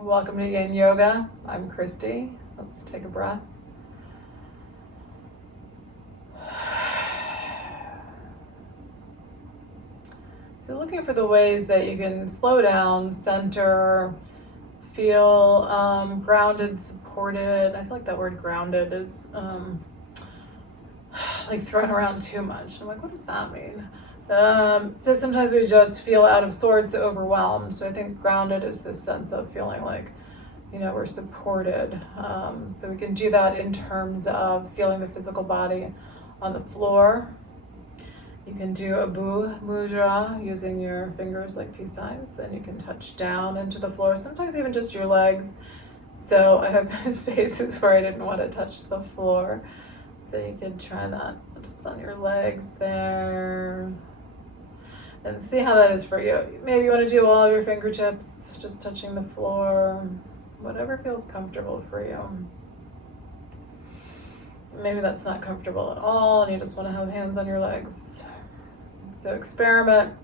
Welcome to Yin Yoga. I'm Christy. Let's take a breath. So looking for the ways that you can slow down, center, feel grounded, supported. I feel like that word grounded is like thrown around too much. I'm like, what does that mean? So sometimes we just feel out of sorts, overwhelmed. So I think grounded is this sense of feeling like, we're supported. So we can do that in terms of feeling the physical body on the floor. You can do a Bu Mudra using your fingers like peace signs, and you can touch down into the floor, sometimes even just your legs. So I have been in spaces where I didn't want to touch the floor. So you can try that just on your legs there. And see how that is for you. Maybe you want to do all of your fingertips just touching the floor. Whatever feels comfortable for you. Maybe that's not comfortable at all and you just want to have hands on your legs. So experiment.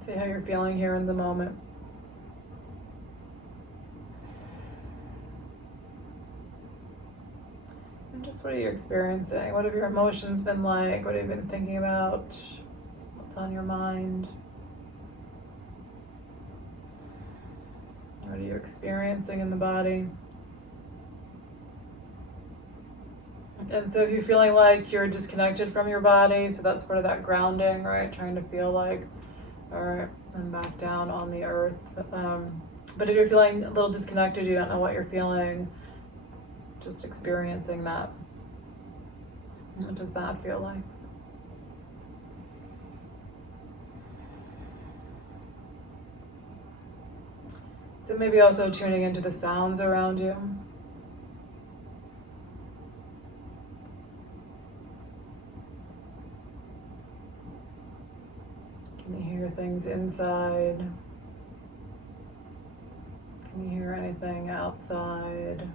See how you're feeling here in the moment. And just what are you experiencing? What have your emotions been like? What have you been thinking about? What's on your mind? What are you experiencing in the body? And so if you're feeling like you're disconnected from your body, so that's part of that grounding, right? Trying to feel like, all right, I'm back down on the earth. But if you're feeling a little disconnected, you don't know what you're feeling, just experiencing that. What does that feel like? So maybe also tuning into the sounds around you. Can you hear things inside? Can you hear anything outside?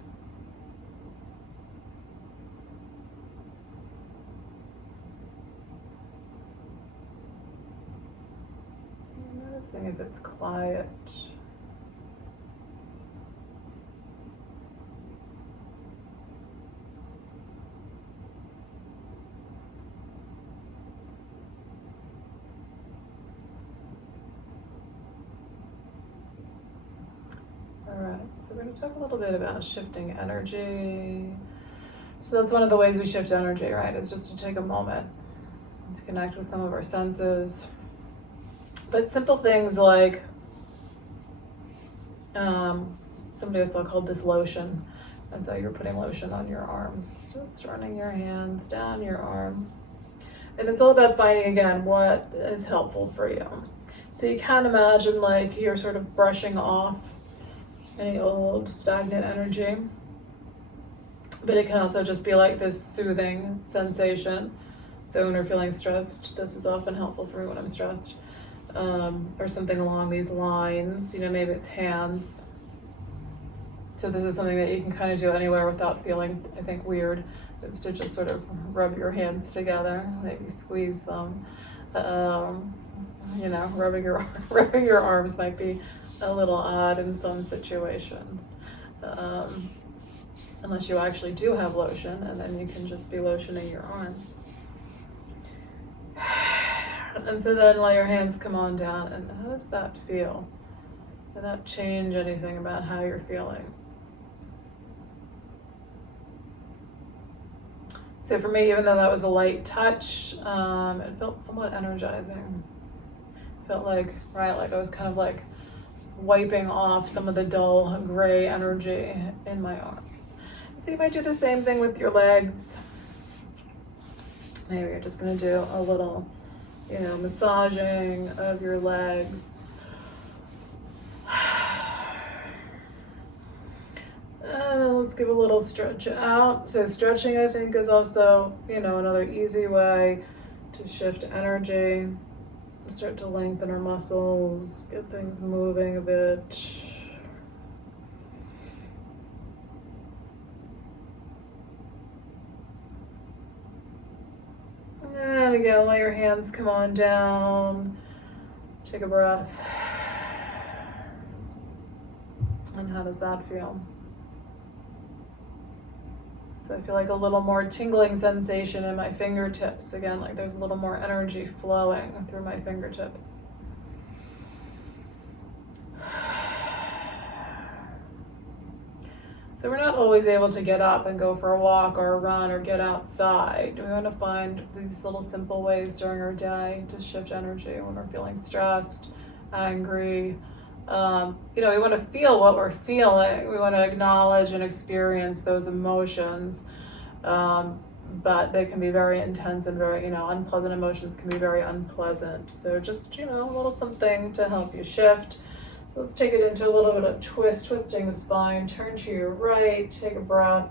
Noticing if it's quiet. Alright, so we're going to talk a little bit about shifting energy. So that's one of the ways we shift energy, right? Is just to take a moment to connect with some of our senses. But simple things like, somebody I saw called this lotion. And so you're putting lotion on your arms, just running your hands down your arm. And it's all about finding, again, what is helpful for you. So you can imagine like you're sort of brushing off any old stagnant energy. But it can also just be like this soothing sensation. So when we're feeling stressed, this is often helpful for me when I'm stressed. Or something along these lines, maybe it's hands. So this is something that you can kind of do anywhere without feeling, I think, weird. It's to just sort of rub your hands together, maybe squeeze them. Rubbing your arms might be a little odd in some situations. Unless you actually do have lotion, and then you can just be lotioning your arms. And so then let your hands come on down, and how does that feel? Did that change anything about how you're feeling? So for me, even though that was a light touch, it felt somewhat energizing. It felt like I was kind of like wiping off some of the dull gray energy in my arms. So you might do the same thing with your legs. Maybe you're just going to do a little, massaging of your legs. And then let's give a little stretch out. So stretching, I think, is also, another easy way to shift energy. Start to lengthen our muscles, get things moving a bit. And again, let your hands come on down. Take a breath. And how does that feel? So I feel like a little more tingling sensation in my fingertips. Again, like there's a little more energy flowing through my fingertips. So we're not always able to get up and go for a walk or a run or get outside. We want to find these little simple ways during our day to shift energy when we're feeling stressed, angry. We want to feel what we're feeling. We want to acknowledge and experience those emotions. But they can be very intense and very, unpleasant emotions can be very unpleasant. So just, a little something to help you shift. So let's take it into a little bit of twisting the spine. Turn to your right, take a breath.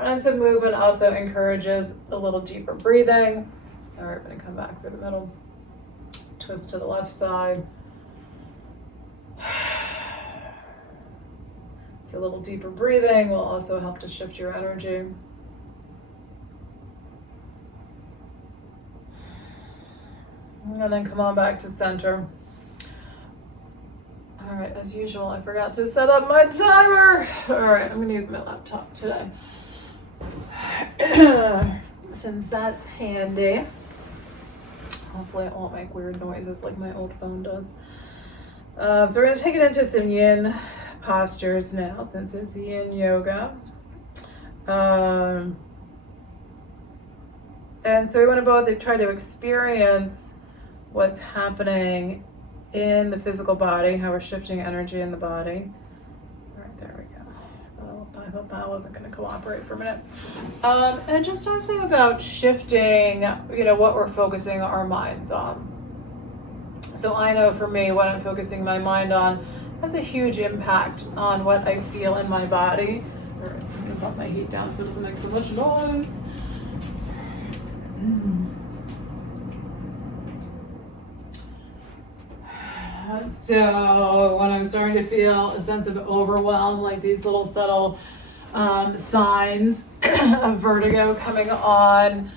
And some movement also encourages a little deeper breathing. All right, we're going to come back through the middle. Twist to the left side. So a little deeper breathing will also help to shift your energy. And then come on back to center. All right, as usual, I forgot to set up my timer. All right, I'm gonna use my laptop today. Since that's handy. Hopefully it won't make weird noises like my old phone does. So we're gonna take it into some yin postures now, since it's yin yoga. And so we want to both try to experience what's happening in the physical body, how we're shifting energy in the body. All right, there we go. Oh, I thought that wasn't going to cooperate for a minute. And just talking about shifting, what we're focusing our minds on. So I know for me, what I'm focusing my mind on has a huge impact on what I feel in my body. I'm going to put my heat down so it doesn't make so much noise. So when I'm starting to feel a sense of overwhelm, like these little subtle signs of vertigo coming on,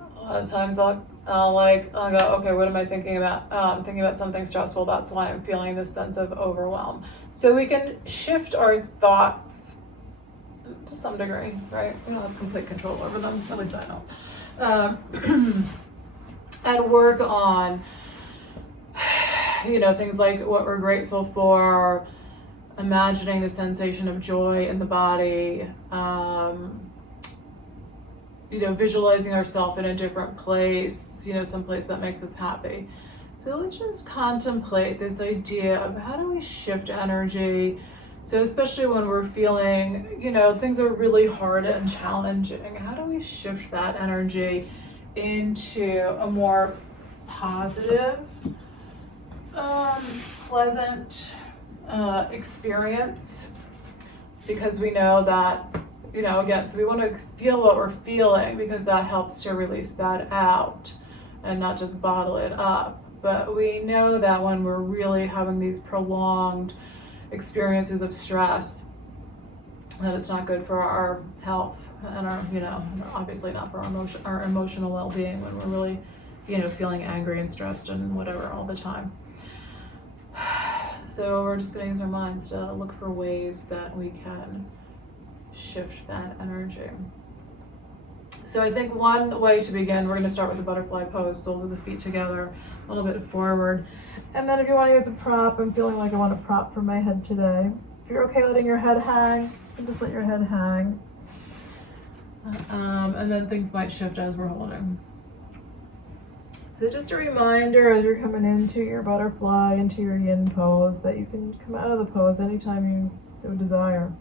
a lot of times I'll go, okay, what am I thinking about? Thinking about something stressful. That's why I'm feeling this sense of overwhelm. So we can shift our thoughts to some degree, right? We don't have complete control over them. At least I don't. And work on, things like what we're grateful for, imagining the sensation of joy in the body, visualizing ourselves in a different place, some place that makes us happy. So let's just contemplate this idea of how do we shift energy. So especially when we're feeling, things are really hard and challenging, how do we shift that energy into a more positive, pleasant experience? Because we know that, again, so we want to feel what we're feeling because that helps to release that out and not just bottle it up. But we know that when we're really having these prolonged experiences of stress, that it's not good for our health and our, obviously not for our emotional well-being when we're really, feeling angry and stressed and whatever all the time. So we're just going to use our minds to look for ways that we can shift that energy. So I think one way to begin, we're going to start with a butterfly pose, soles of the feet together, a little bit forward. And then if you want to use a prop, I'm feeling like I want a prop for my head today. If you're okay letting your head hang, just let your head hang. And then things might shift as we're holding. So just a reminder as you're coming into your butterfly, into your yin pose, that you can come out of the pose anytime you so desire.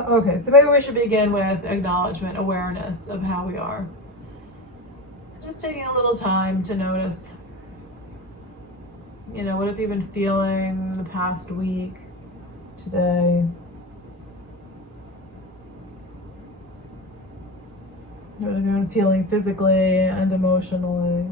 Okay, so maybe we should begin with acknowledgement, awareness of how we are. Just taking a little time to notice, what have you been feeling the past week, today? What have you been feeling physically and emotionally?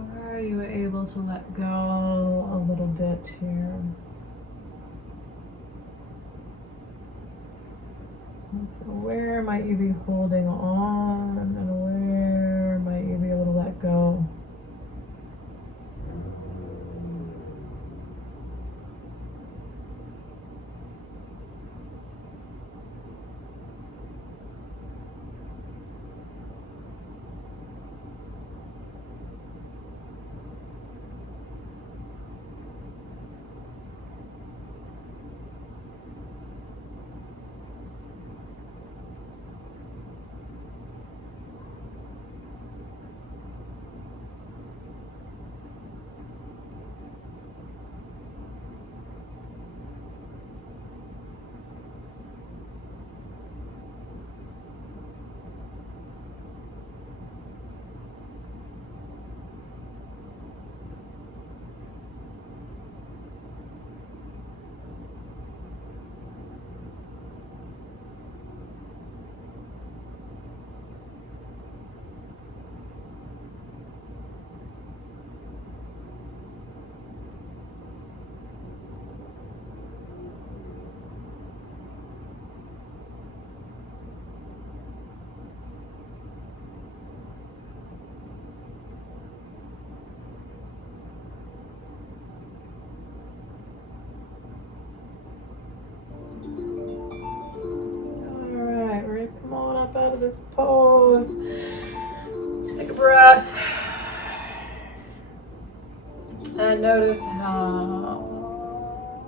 where are you able to let go a little bit here? So where might you be holding on, and where might you be able to let go? Out of this pose. Take a breath and notice how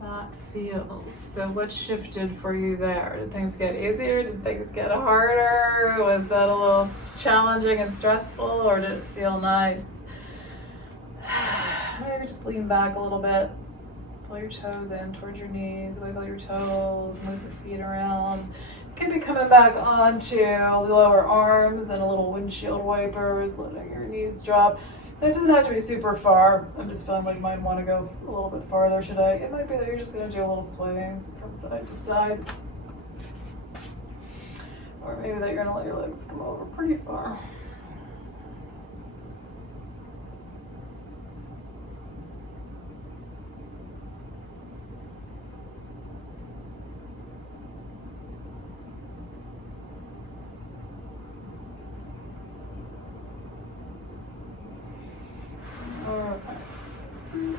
that feels. So what shifted for you there? Did things get easier? Did things get harder? Was that a little challenging and stressful, or did it feel nice? Maybe just lean back a little bit. Pull your toes in towards your knees, wiggle your toes, move your feet around. You can be coming back onto the lower arms and a little windshield wipers, letting your knees drop. And it doesn't have to be super far. I'm just feeling like you might want to go a little bit farther today. It might be that you're just going to do a little swaying from side to side. Or maybe that you're going to let your legs come over pretty far.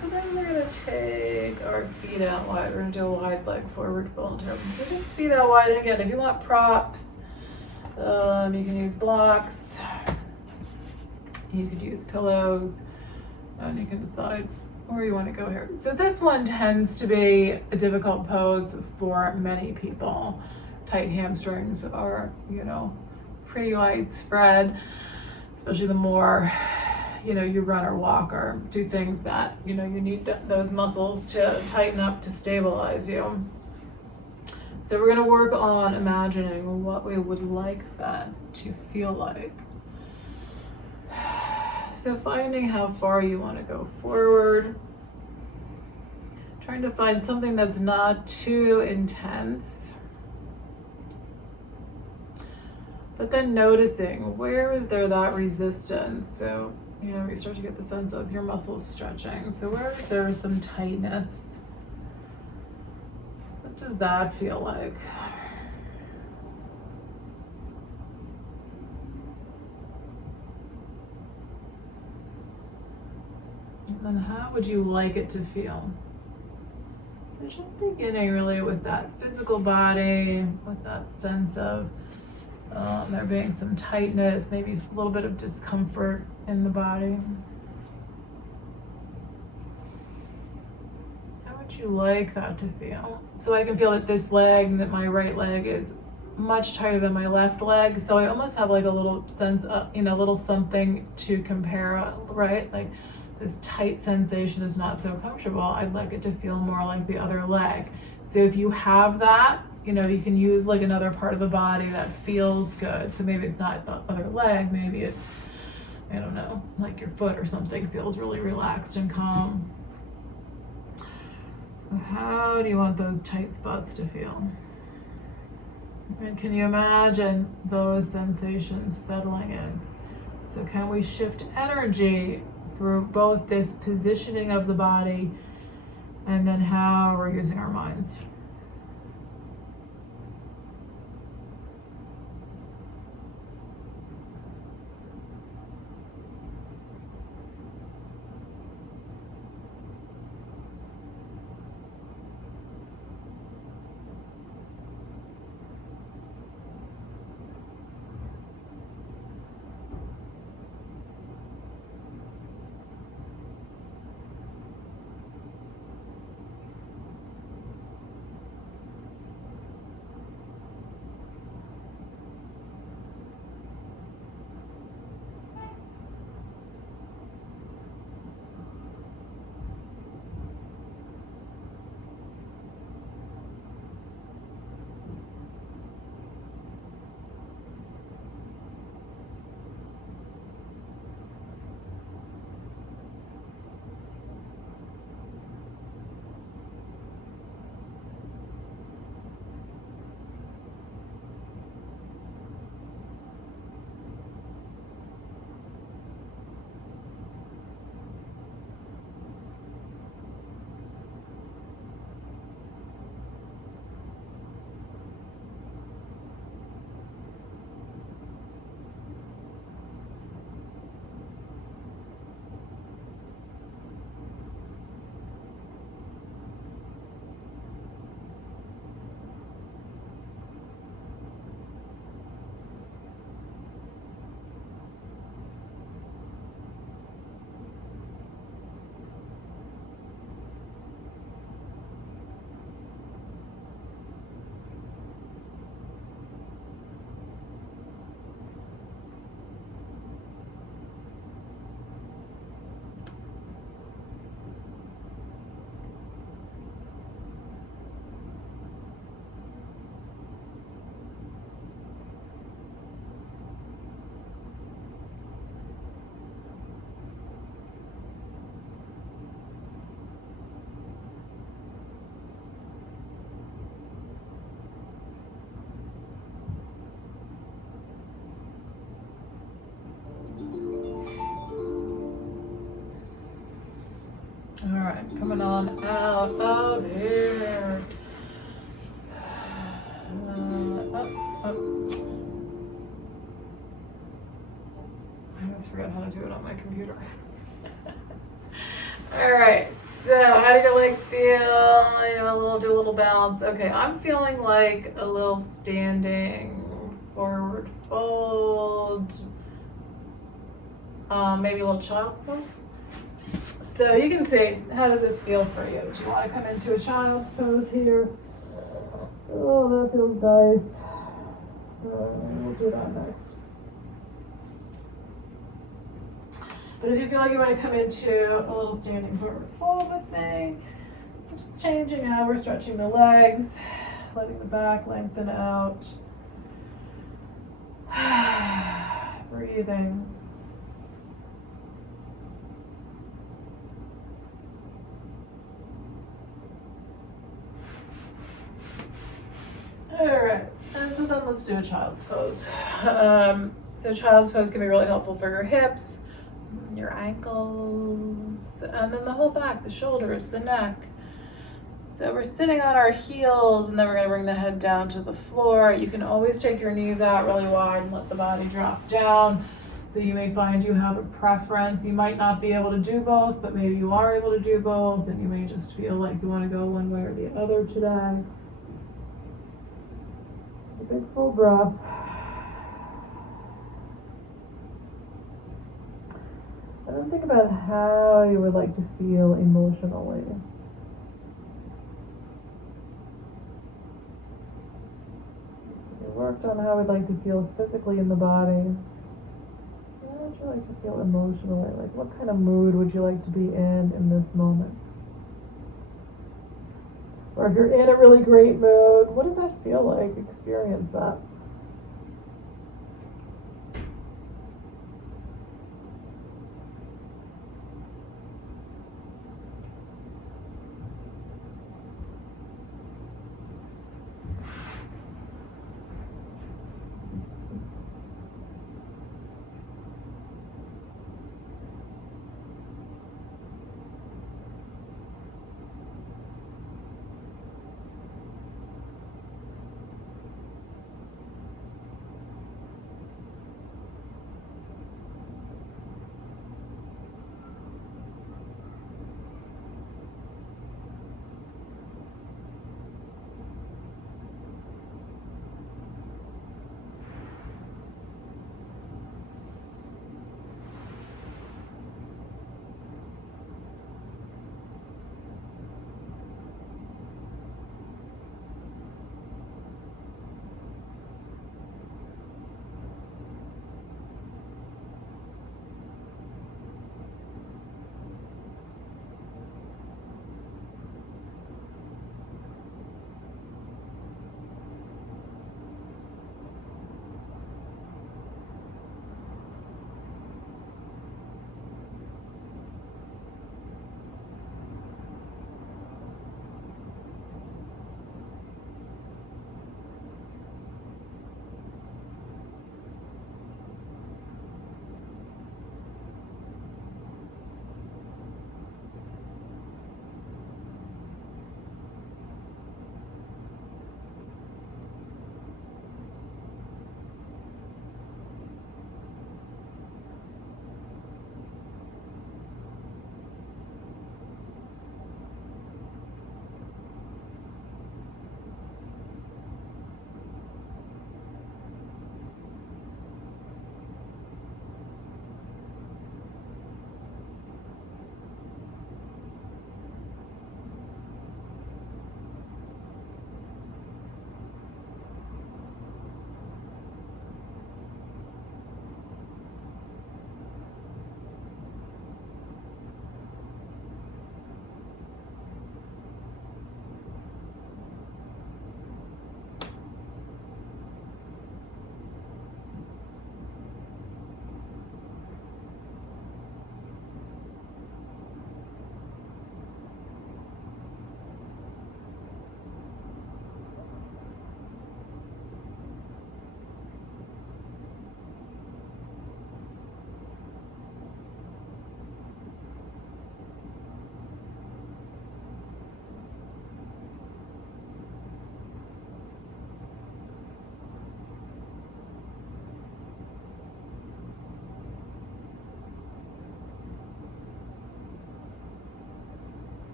So then we're going to take our feet out wide. We're going to do a wide leg forward fold here. So just feet out wide. And again, if you want props, you can use blocks. You could use pillows. And you can decide where you want to go here. So this one tends to be a difficult pose for many people. Tight hamstrings are, pretty widespread, especially the more you run or walk or do things that, you need those muscles to tighten up to stabilize you. So we're going to work on imagining what we would like that to feel like. So finding how far you want to go forward. Trying to find something that's not too intense. But then noticing, where is there that resistance? So you start to get the sense of your muscles stretching. So where is there some tightness? What does that feel like? And then how would you like it to feel? So just beginning really with that physical body, with that sense of there being some tightness, maybe a little bit of discomfort in the body. How would you like that to feel? So I can feel that this leg, that my right leg is much tighter than my left leg. So I almost have like a little sense of, a little something to compare, right? Like this tight sensation is not so comfortable. I'd like it to feel more like the other leg. So if you have that, you can use like another part of the body that feels good. So maybe it's not the other leg, maybe it's, I don't know, like your foot or something feels really relaxed and calm. So how do you want those tight spots to feel? And can you imagine those sensations settling in? So can we shift energy through both this positioning of the body and then how we're using our minds? All right, coming on out of here. Up. I always forget how to do it on my computer. All right, so how do your legs feel? Do a little balance. Okay, I'm feeling like a little standing forward fold, maybe a little child's pose. So you can see, how does this feel for you? Do you want to come into a child's pose here? Oh, that feels nice. We'll do that next. But if you feel like you want to come into a little standing forward fold with me, just changing how we're stretching the legs, letting the back lengthen out. Breathing. All right, and so then let's do a child's pose. So child's pose can be really helpful for your hips, your ankles, and then the whole back, the shoulders, the neck. So we're sitting on our heels, and then we're going to bring the head down to the floor. You can always take your knees out really wide and let the body drop down. So you may find you have a preference. You might not be able to do both, but maybe you are able to do both, and you may just feel like you want to go one way or the other today. A big full breath. And then think about how you would like to feel emotionally. We worked on how we'd like to feel physically in the body. How would you like to feel emotionally? Like, what kind of mood would you like to be in this moment? Or if you're in a really great mood, what does that feel like? Experience that.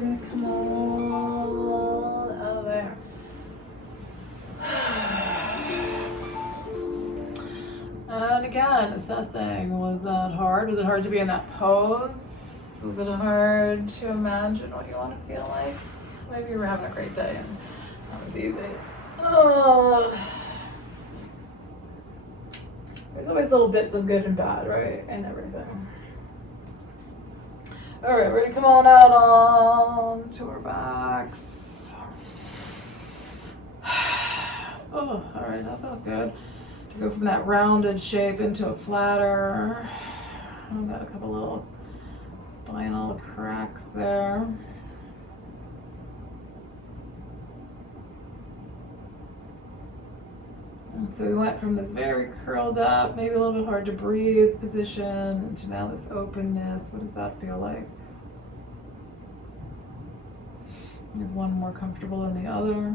we're gonna come on out of there. And again, assessing, was that hard? Was it hard to be in that pose? Was it hard to imagine what you want to feel like? Maybe you were having a great day and that was easy. Oh. There's always little bits of good and bad, right? And everything. All right, we're gonna come on out on to our backs. Oh, all right, that felt good. To go from that rounded shape into a flatter. I've got a couple little spinal cracks there. And so we went from this very curled up, maybe a little bit hard to breathe position to now this openness. What does that feel like? Is one more comfortable than the other?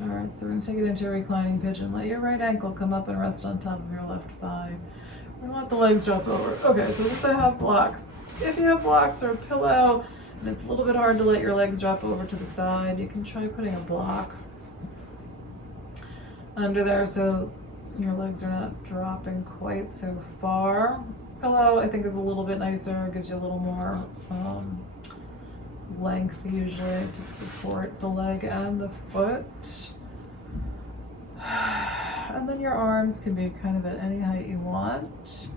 All right, so we're gonna take it into a reclining pigeon. Let your right ankle come up and rest on top of your left thigh. We're gonna let the legs drop over. Okay, so since I have blocks, if you have blocks or a pillow, and it's a little bit hard to let your legs drop over to the side, you can try putting a block under there so your legs are not dropping quite so far. Pillow, I think, is a little bit nicer, gives you a little more length usually to support the leg and the foot. And then your arms can be kind of at any height you want.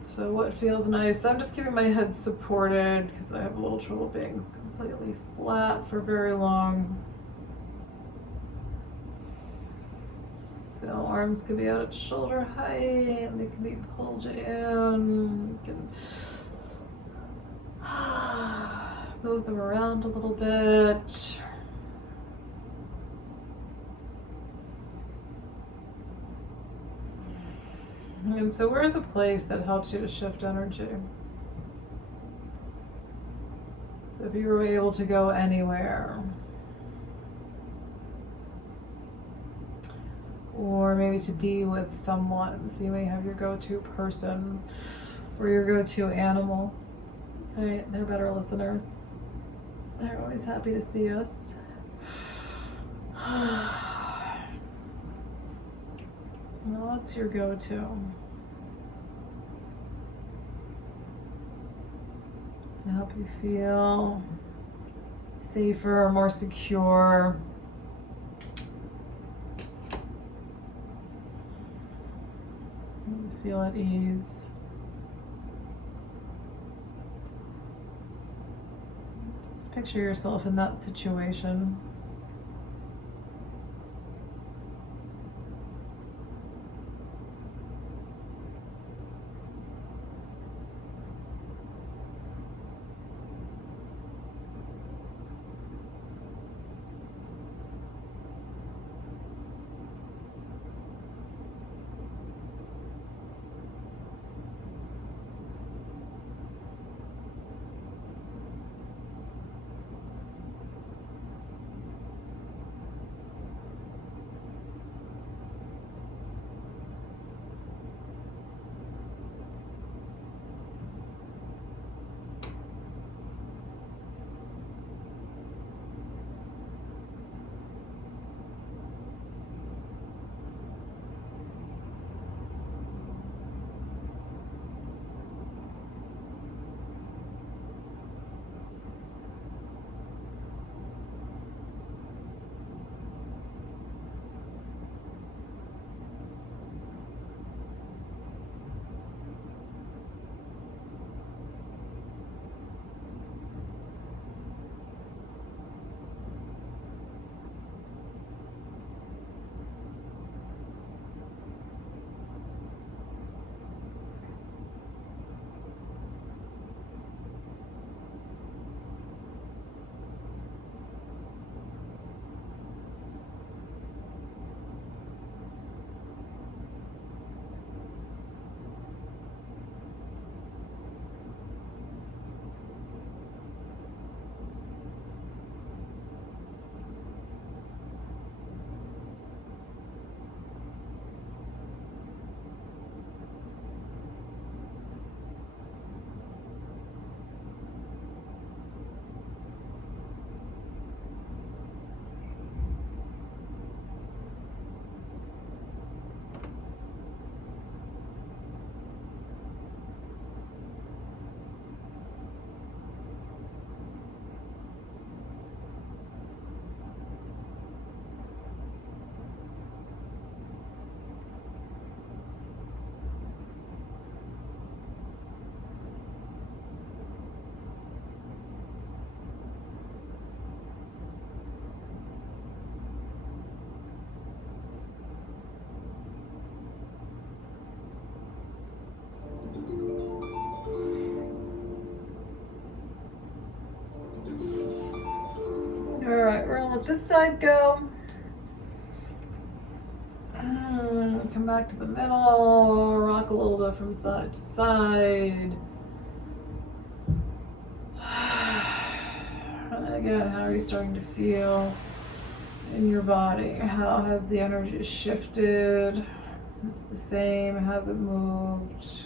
So what feels nice? I'm just keeping my head supported because I have a little trouble being completely flat for very long. So arms can be out at shoulder height, they can be pulled in. You can move them around a little bit. And so where is a place that helps you to shift energy? So if you were able to go anywhere, or maybe to be with someone, so you may have your go-to person or your go-to animal. Right, they're better listeners. They're always happy to see us. What's your go-to? To help you feel safer, more secure. Feel at ease. Just picture yourself in that situation. Alright, we're gonna let this side go. Come back to the middle, rock a little bit from side to side. And again, how are you starting to feel in your body? How has the energy shifted? Is it the same? Has it moved?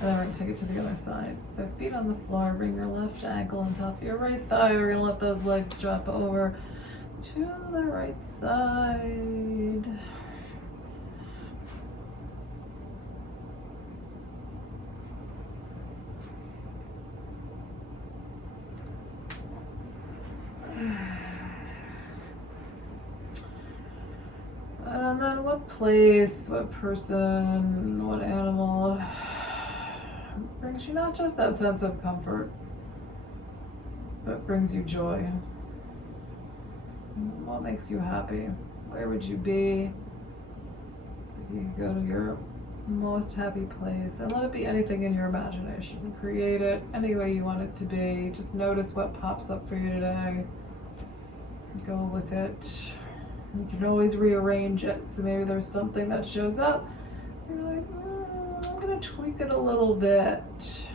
And then we're going to take it to the other side. So feet on the floor, bring your left ankle on top of your right thigh. We're going to let those legs drop over to the right side. And then what place, what person, what animal brings you not just that sense of comfort, but brings you joy? What makes you happy? Where would you be? So if you go to your most happy place, and let it be anything in your imagination. Create it any way you want it to be. Just notice what pops up for you today. Go with it. You can always rearrange it. So maybe there's something that shows up. You're like, I'm gonna tweak it a little bit. So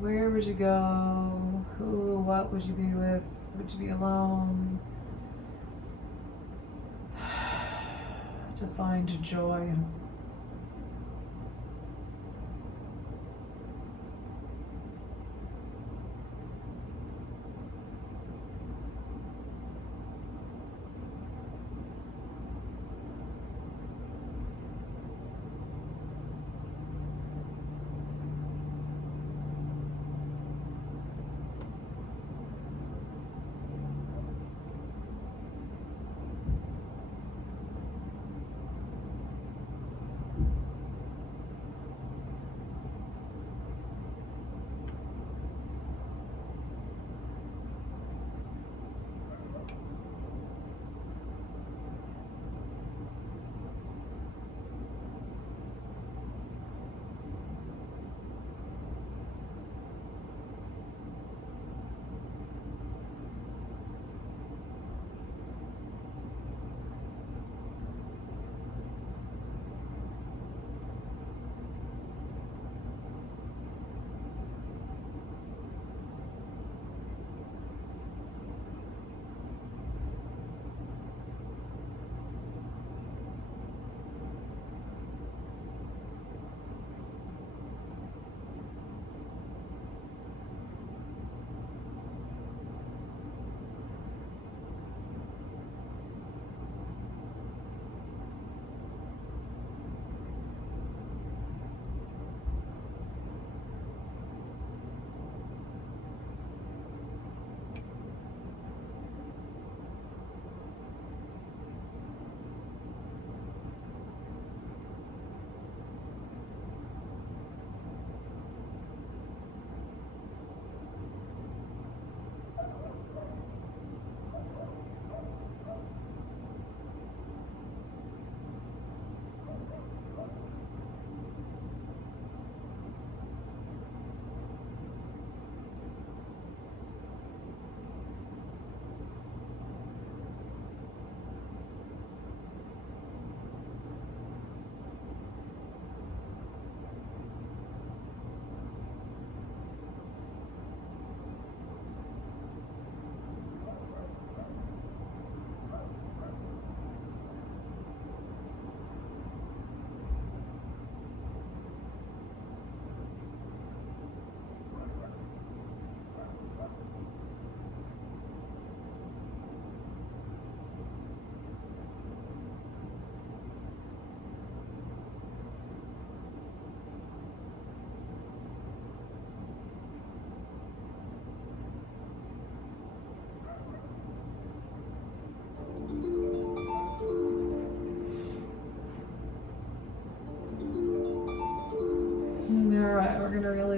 where would you go? Who, what would you be with? Would you be alone? To find joy.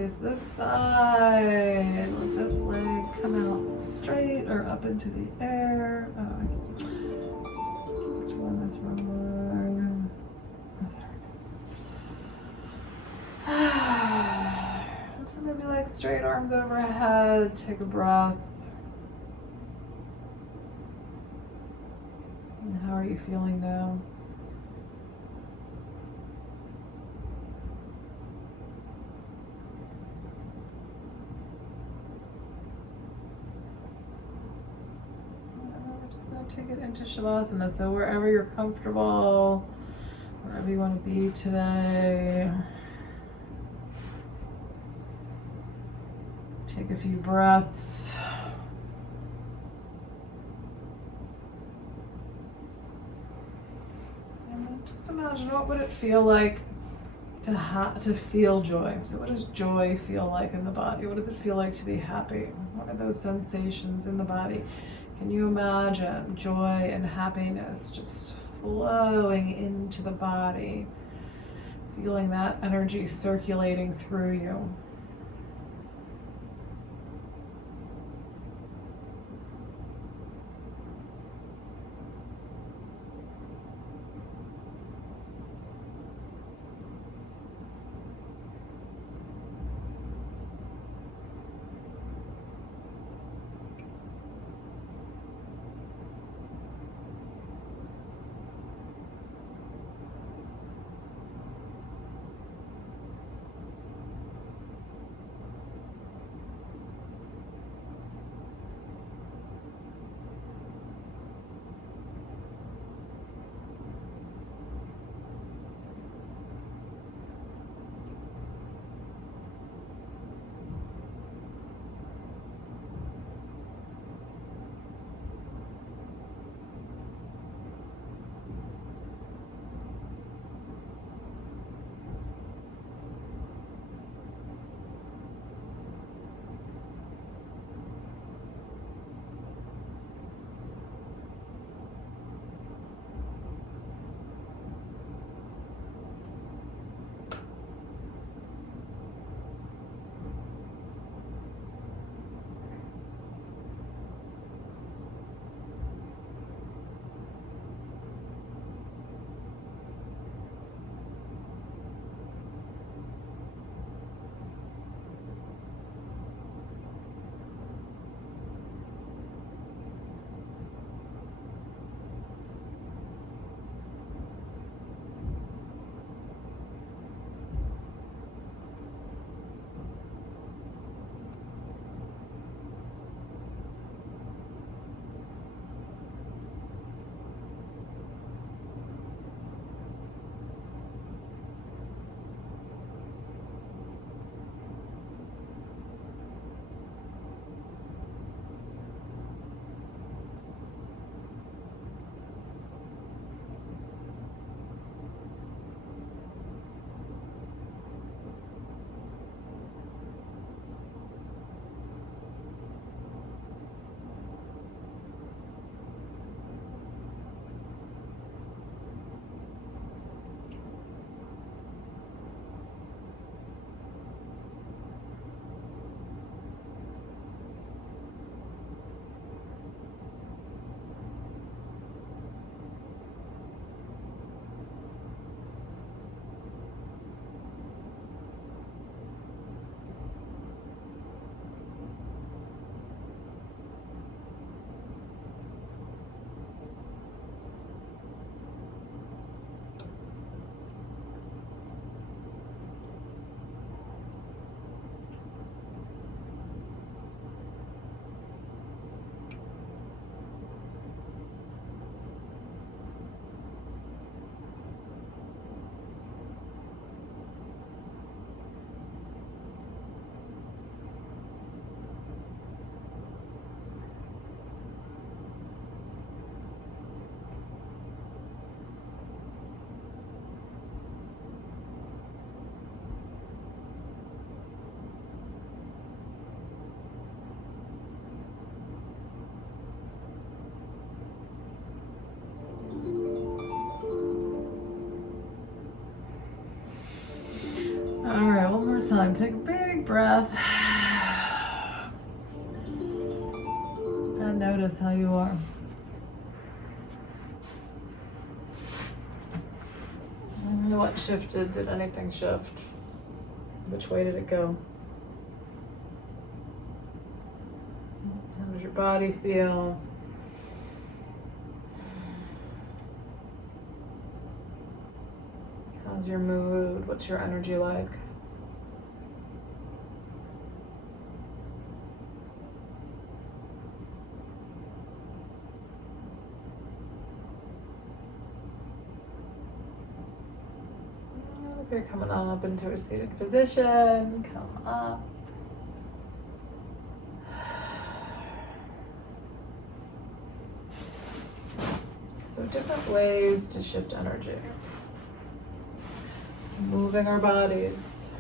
face this side. Let this leg come out straight or up into the air. Doing this wrong. So maybe like straight arms overhead. Take a breath. And how are you feeling now? We're just going to take it into Shavasana. So wherever you're comfortable, wherever you want to be today. Take a few breaths. And then just imagine, what would it feel like to feel joy? So what does joy feel like in the body? What does it feel like to be happy? What are those sensations in the body? Can you imagine joy and happiness just flowing into the body, feeling that energy circulating through you? All right, one more time. Take a big breath. And notice how you are. And what shifted? Did anything shift? Which way did it go? How does your body feel? How's your mood? What's your energy like? If you're coming on up into a seated position, come up. So different ways to shift energy. Moving our bodies,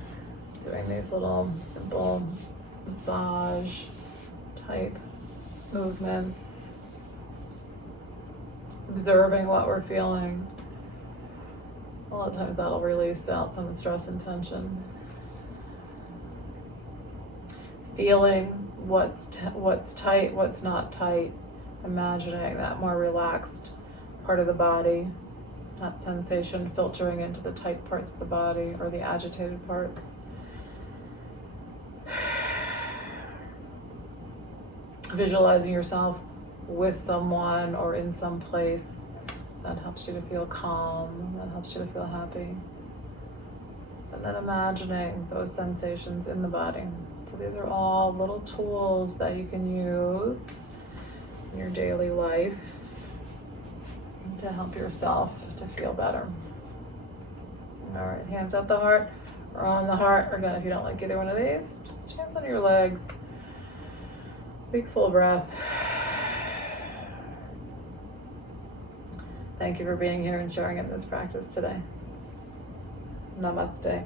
doing these little simple massage type movements, observing what we're feeling. A lot of times that'll release out some stress and tension. Feeling what's tight, what's not tight. Imagining that more relaxed part of the body, that sensation filtering into the tight parts of the body or the agitated parts. Visualizing yourself with someone or in some place that helps you to feel calm, that helps you to feel happy. And then imagining those sensations in the body. So these are all little tools that you can use in your daily life to help yourself to feel better. All right, hands at the heart or on the heart. Or again, if you don't like either one of these, just hands on your legs. Big full breath. Thank you for being here and sharing in this practice today. Namaste.